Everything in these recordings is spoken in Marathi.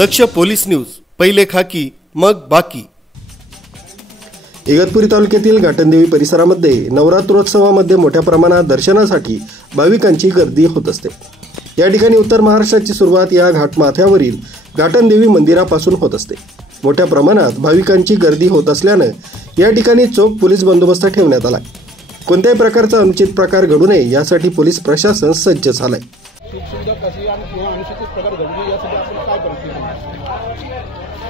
दक्ष पोलीस न्यूज, पहिले खाकी मग बाकी। इगतपुरी तालुक्यातील घाटनदेवी परिसरामध्ये नवरात्रोत्सवामध्ये मोठ्या प्रमाणात दर्शनासाठी भाविकांची गर्दी होत असते। या ठिकाणी उत्तर महाराष्ट्राची सुरुवात या घाटमाथ्यावरील घाटनदेवी मंदिरापासून होत असते। मोठ्या प्रमाणात भाविकांची गर्दी होत असल्याने या ठिकाणी चोख पोलीस बंदोबस्त ठेवण्यात आला। कोणत्याही प्रकारचा अनुचित प्रकार घडू नये यासाठी पोलीस प्रशासन सज्ज झालाय।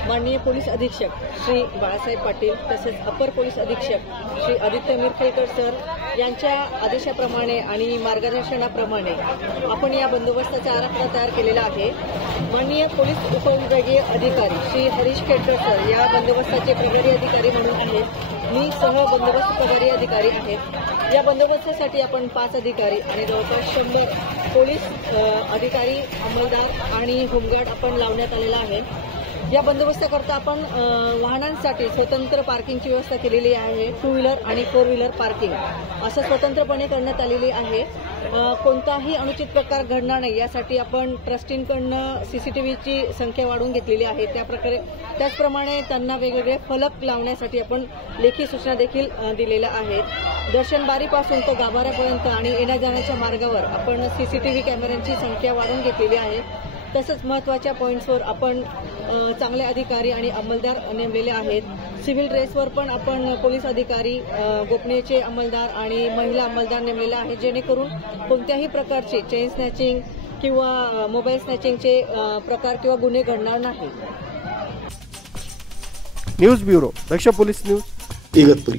माननीय पोलीस अधीक्षक श्री बाळासाहेब पाटील तसेच अपर पोलीस अधीक्षक श्री आदित्य मिरखेलकर सर यांच्या आदेशाप्रमाणे आणि मार्गदर्शनाप्रमाणे आपण या बंदोबस्ताचा आराखडा तयार केलेला आहे। माननीय पोलीस उपविभागीय अधिकारी श्री हरीश खेडकर सर या बंदोबस्ताचे प्रभारी अधिकारी म्हणून आहेत। मी सह बंदोबस्त प्रभारी अधिकारी आहेत। या बंदोबस्तासाठी आपण 5 अधिकारी आणि जवळपास 100 पोलीस अधिकारी, अंमलदार आणि होमगार्ड आपण लावण्यात आलेला आहे। या बंदोबस्ताकरता आपण वाहनांसाठी स्वतंत्र पार्किंगची व्यवस्था केलेली आहे। 2 व्हीलर आणि 4 व्हीलर पार्किंग असं स्वतंत्रपणे करण्यात आलेली आहे। कोणताही अनुचित प्रकार घडणार नाही यासाठी आपण ट्रस्टींकडून सीसीटीव्हीची संख्या वाढवून घेतलेली आहे। त्याचप्रमाणे त्यांना वेगवेगळे फलक लावण्यासाठी आपण लेखी सूचना देखील दिलेल्या आहेत। दर्शन बारीपासून तो गाभाऱ्यापर्यंत आणि येण्या जाण्याच्या मार्गावर आपण सीसीटीव्ही कॅमेऱ्यांची संख्या वाढवून घेतलेली आहे। तसंच महत्त्वाच्या पॉईंट्सवर आपण चांगले अधिकारी आणि अंमलदार नेमलेले आहेत। सिव्हिल ड्रेसवर पण आपण पोलीस अधिकारी, गोपनीयचे अंमलदार आणि महिला अंमलदार नेमलेले आहेत, जेणेकरून कोणत्याही प्रकारचे चेन स्नॅचिंग किंवा मोबाईल स्नॅचिंगचे प्रकार किंवा गुन्हे घडणार नाही। न्यूज ब्युरो, दक्ष पोलीस न्यूज, इगतपुरी।